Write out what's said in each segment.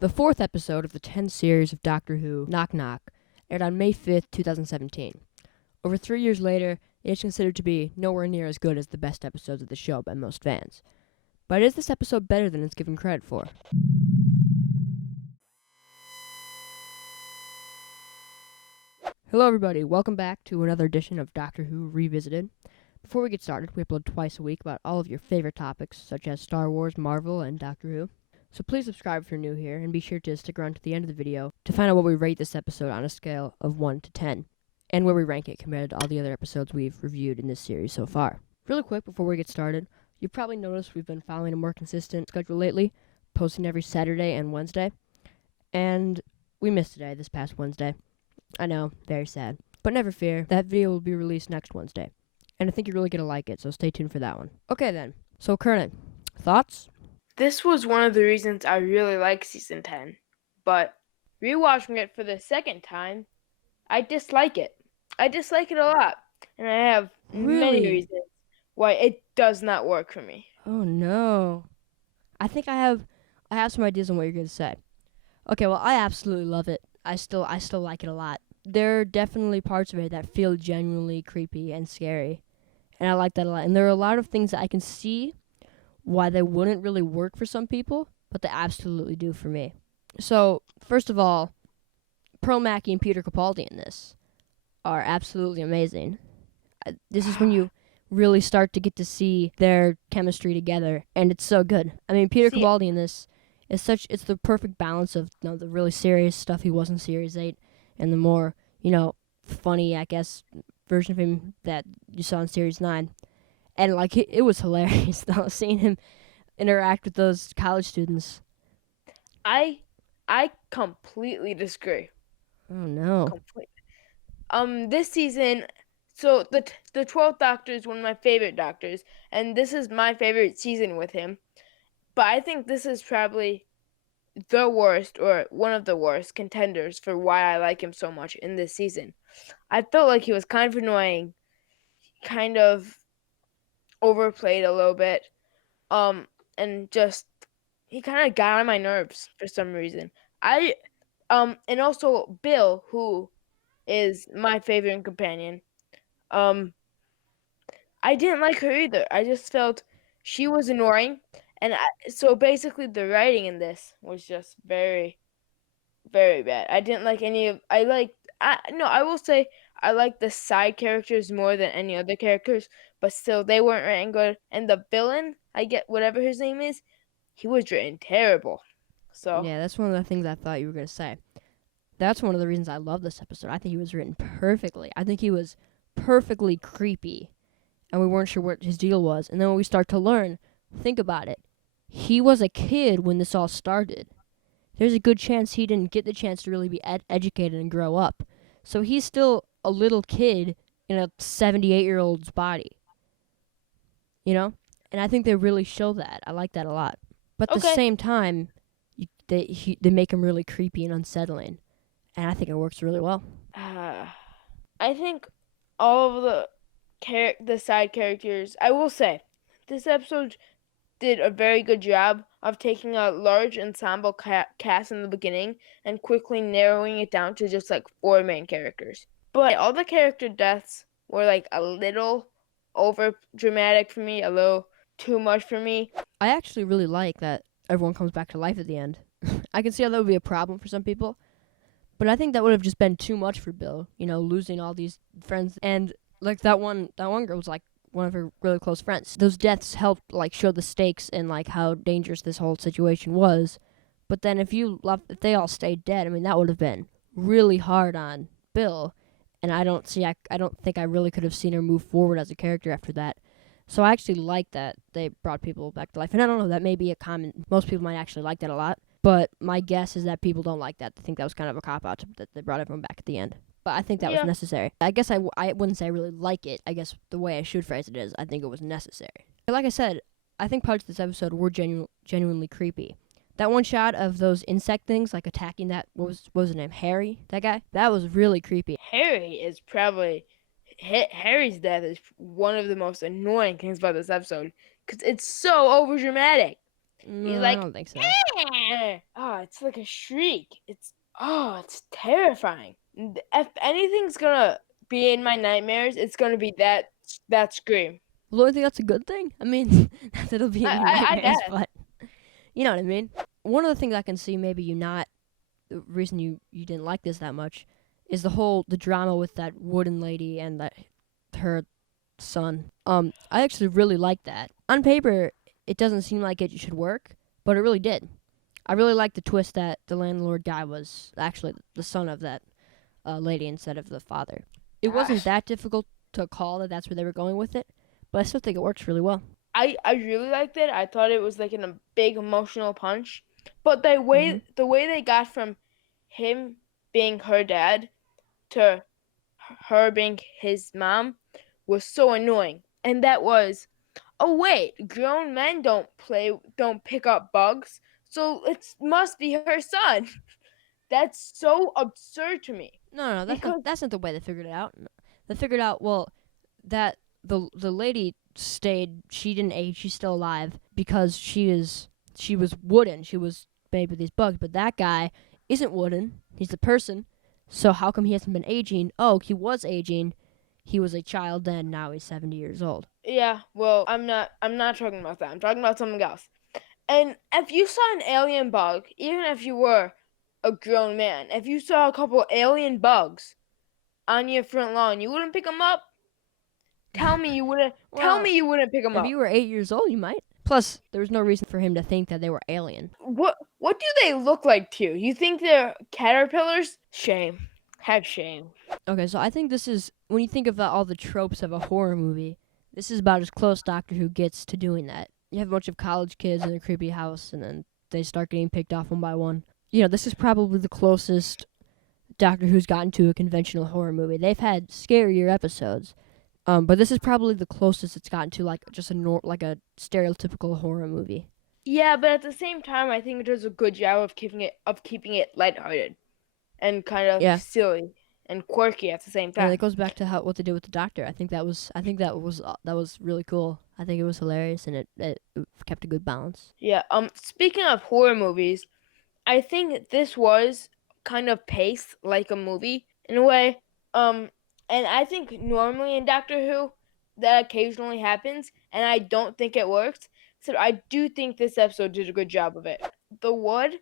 The fourth episode of the 10 series of Doctor Who, Knock Knock, aired on May 5th, 2017. Over 3 years later, it is considered to be nowhere near as good as the best episodes of the show by most fans. But is this episode better than it's given credit for? Hello everybody, welcome back to another edition of Doctor Who Revisited. Before we get started, we upload twice a week about all of your favorite topics, such as Star Wars, Marvel, and Doctor Who. So please subscribe if you're new here, and be sure to stick around to the end of the video to find out what we rate this episode on a scale of 1 to 10, and where we rank it compared to all the other episodes we've reviewed in this series so far. Really quick before we get started, you've probably noticed we've been following a more consistent schedule lately, posting every Saturday and Wednesday, and we missed today, this past Wednesday. I know, very sad. But never fear, that video will be released next Wednesday. And I think you're really going to like it, so stay tuned for that one. Okay then, so Kernan, thoughts? This was one of the reasons I really like Season 10. But rewatching it for the second time, I dislike it. I dislike it a lot. And I have many Really? reasons why it does not work for me. Oh no. I think I have some ideas on what you're going to say. Okay, well, I absolutely love it. I still like it a lot. There are definitely parts of it that feel genuinely creepy and scary. And I like that a lot. And there are a lot of things that I can see why they wouldn't really work for some people, but they absolutely do for me. So, first of all, Pearl Mackie and Peter Capaldi in this are absolutely amazing. This is when you really start to get to see their chemistry together, and it's so good. I mean, Peter See, Capaldi in this it's the perfect balance of the really serious stuff he was in Series 8 and the more, funny, I guess, version of him that you saw in Series 9. And, it was hilarious, though, seeing him interact with those college students. I completely disagree. Oh, no. Completely. This season, so the 12th Doctor is one of my favorite Doctors, and this is my favorite season with him. But I think this is probably the worst or one of the worst contenders for why I like him so much in this season. I felt like he was kind of annoying, kind of overplayed a little bit, and just he kind of got on my nerves for some reason. And also Bill, who is my favorite companion. Um, I didn't like her either. I just felt she was annoying, and so basically the writing in this was just very, very bad. I didn't like any of. I will say I like the side characters more than any other characters, but still they weren't written good. And the villain, I get whatever his name is, he was written terrible. So Yeah, that's one of the things I thought you were going to say. That's one of the reasons I love this episode. I think he was written perfectly. I think he was perfectly creepy, and we weren't sure what his deal was. And then when we start to learn, think about it. He was a kid when this all started. There's a good chance he didn't get the chance to really be educated and grow up. So he's still a little kid in a 78-year-old's body. You know? And I think they really show that. I like that a lot. But at the okay, same time, they make him really creepy and unsettling. And I think it works really well. I think all of the side characters. I will say, this episode did a very good job of taking a large ensemble cast in the beginning and quickly narrowing it down to just like 4 main characters. But all the character deaths were like a little over dramatic for me, a little too much for me. I actually really like that everyone comes back to life at the end. I can see how that would be a problem for some people. But I think that would have just been too much for Bill, losing all these friends. And like that one girl was like one of her really close friends. Those deaths helped like show the stakes and like how dangerous this whole situation was. But then if they all stayed dead, I mean that would have been really hard on Bill. And I don't think I really could have seen her move forward as a character after that. So I actually like that they brought people back to life. And I don't know, that may be a common, most people might actually like that a lot. But my guess is that people don't like that. They think that was kind of a cop-out that they brought everyone back at the end. But I think that was Yeah. necessary. I guess I wouldn't say I really like it. I guess the way I should phrase it is I think it was necessary. But like I said, I think parts of this episode were genuinely creepy. That one shot of those insect things like attacking that, what was his name, Harry, that guy? That was really creepy. Harry's death is one of the most annoying things about this episode because it's so over dramatic. He's No, I like, don't think so. Oh, it's like a shriek. It's terrifying. If anything's gonna be in my nightmares, it's gonna be that scream. Well, I think that's a good thing. I mean, not that it'll be in your I nightmares, guess. but you know what I mean. One of the things I can see maybe you not the reason you didn't like this that much is the drama with that wooden lady and that her son. I actually really like that. On paper, it doesn't seem like it should work, but it really did. I really like the twist that the landlord guy was actually the son of that lady instead of the father. It wasn't Gosh. that difficult to call that that's where they were going with it, but I still think it works really well. I really liked it. I thought it was like in a big emotional punch. But Mm-hmm. the way they got from him being her dad to her being his mom was so annoying. And that was, oh wait, grown men don't pick up bugs, so it must be her son. That's so absurd to me. No, Because that's not the way they figured it out. They figured out well that the lady stayed. She didn't age. She's still alive because she was wooden. She was made with these bugs. But that guy isn't wooden. He's the person. So how come he hasn't been aging? Oh, he was aging. He was a child then. Now he's 70 years old. yeah, well, I'm not talking about that. I'm talking about something else. And if you saw an alien bug, even if you were a grown man, if you saw a couple alien bugs on your front lawn, you wouldn't pick them up? Tell me you wouldn't. Tell Well, me you wouldn't pick them if up. you were 8 years old, you might. Plus, there was no reason for him to think that they were alien. What do they look like to you? You think they're caterpillars? Shame. Have shame. Okay, so I think this is when you think about all the tropes of a horror movie, this is about as close Doctor Who gets to doing that. You have a bunch of college kids in a creepy house, and then they start getting picked off one by one. You know, this is probably the closest Doctor Who's gotten to a conventional horror movie. They've had scarier episodes, but this is probably the closest it's gotten to like just like a stereotypical horror movie. Yeah, but at the same time, I think it does a good job of keeping it lighthearted and kind of Yeah, silly and quirky at the same and it time. goes back to what they did with the Doctor. I think that was really cool. I think it was hilarious, and it kept a good balance. Yeah. Speaking of horror movies, I think this was kind of paced like a movie in a way. Um, and I think normally in Doctor Who that occasionally happens, and I don't think it works. So I do think this episode did a good job of it. The wood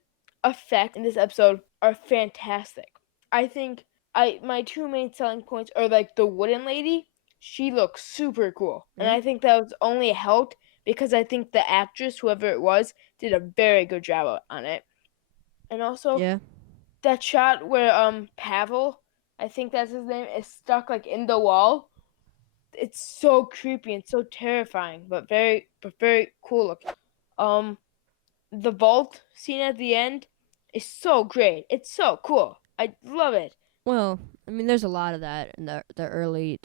effects in this episode are fantastic. I think I my two main selling points are like the wooden lady. She looks super cool, and Mm-hmm. I think that was only helped because I think the actress, whoever it was, did a very good job on it. And also Yeah. that shot where Pavel, I think that's his name, is stuck like in the wall. It's so creepy and so terrifying, but very cool looking. Um the vault scene at the end is so great. It's so cool. I love it. Well, I mean, there's a lot of that in the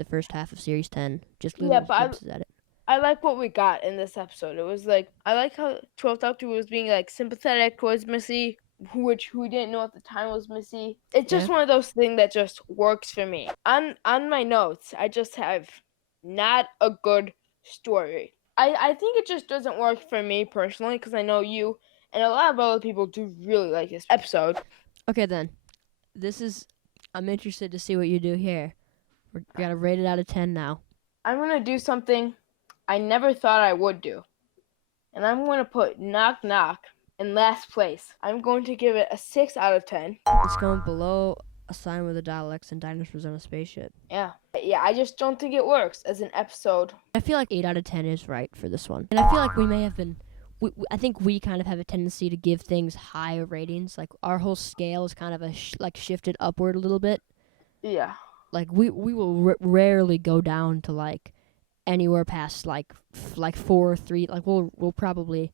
first half of Series 10. Just Yeah, little but glimpses at it. I like what we got in this episode. It was like I like how 12th Doctor was being like sympathetic towards Missy, which who didn't know at the time was Missy. It's Yeah. just one of those things that just works for me. On my notes, I just have not a good story. I think it just doesn't work for me personally because I know you and a lot of other people do really like this episode. Okay, then. This is. I'm interested to see what you do here. We gotta rate it out of 10 now. I'm gonna do something I never thought I would do. And I'm going to put Knock Knock in last place. I'm going to give it a 6 out of 10. It's going below A Sign with the Daleks and Dinosaurs on a Spaceship. Yeah. Yeah, I just don't think it works as an episode. I feel like 8 out of 10 is right for this one. And I feel like we may have been. I think we kind of have a tendency to give things higher ratings. Like, our whole scale is kind of like shifted upward a little bit. Yeah. Like, we will rarely go down to, like, anywhere past like 4 or 3. Like we'll probably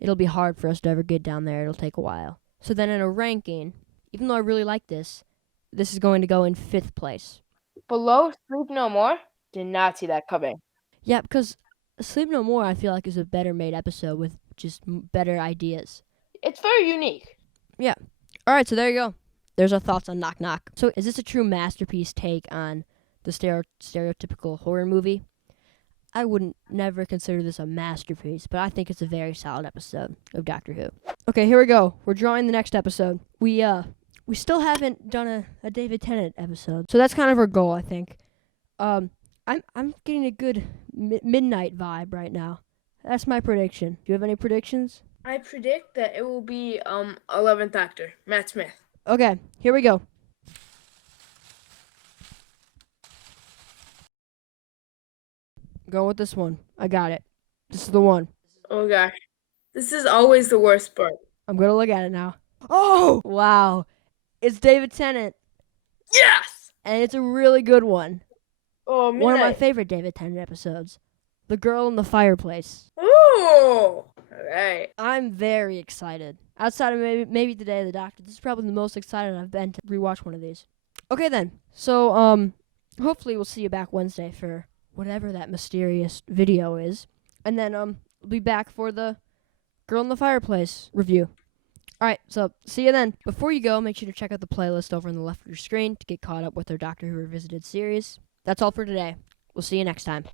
it'll be hard for us to ever get down there. It'll take a while. So then in a ranking, even though I really like this is going to go in 5th place. Below Sleep No More? Did not see that coming. Yeah, because Sleep No More I feel like is a better made episode with just better ideas. It's very unique. Yeah. All right, so there you go. There's our thoughts on Knock Knock. So is this a true masterpiece take on the stereotypical horror movie? I wouldn't never consider this a masterpiece, but I think it's a very solid episode of Doctor Who. Okay, here we go. We're drawing the next episode. We still haven't done a David Tennant episode, so that's kind of our goal, I think. I'm getting a good midnight vibe right now. That's my prediction. Do you have any predictions? I predict that it will be 11th Doctor, Matt Smith. Okay, here we go. Going with this one. I got it. This is the one. Oh gosh. This is always the worst part. I'm going to look at it now. Oh, wow. It's David Tennant. Yes! And it's a really good one. Oh, One of my midnight. favorite David Tennant episodes. The Girl in the Fireplace. Ooh! Alright. I'm very excited. Outside of maybe the Day of the Doctor, this is probably the most excited I've been to rewatch one of these. Okay then. So hopefully we'll see you back Wednesday for whatever that mysterious video is. And then we'll be back for the Girl in the Fireplace review. Alright, so see you then. Before you go, make sure to check out the playlist over on the left of your screen to get caught up with our Doctor Who Revisited series. That's all for today. We'll see you next time.